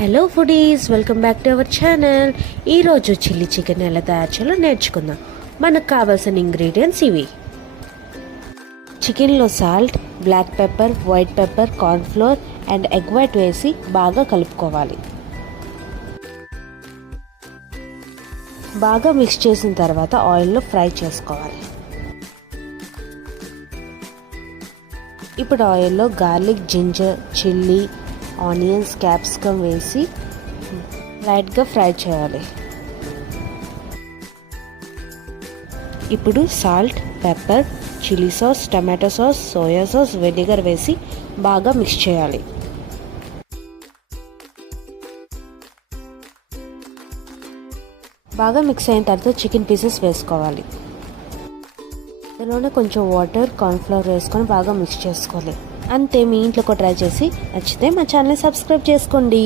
Hello foodies, welcome back to our channel. ఈరోజు chilli chicken ఎలా తయారు చేయాలో నేర్చుకుందాం. మనకు కావాల్సిన ఇంగ్రీడియంట్స్ ఇవి: చికెన్లో salt, black pepper, white pepper, cornflour and egg white వేసి బాగా కలుపుకోవాలి. బాగా మిక్స్ చేసిన తర్వాత ఆయిల్లో ఫ్రై చేసుకోవాలి. ఇప్పుడు ఆయిల్లో garlic, ginger, chilli, onions, capsicum వేసి లైట్గా ఫ్రై చేయాలి. ఇప్పుడు salt, pepper, chilli sauce, tomato sauce, soya sauce, vinegar వేసి బాగా మిక్స్ చేయాలి. బాగా మిక్స్ అయిన తర్వాత చికెన్ పీసెస్ వేసుకోవాలి. అందులోనే కొంచెం వాటర్, కార్న్ఫ్లవర్ వేసుకొని బాగా మిక్స్ చేసుకోవాలి. అంతే, మీ ఇంట్లో కూడా ట్రై చేసి నచ్చితే మా ఛానల్ని సబ్స్క్రైబ్ చేసుకోండి.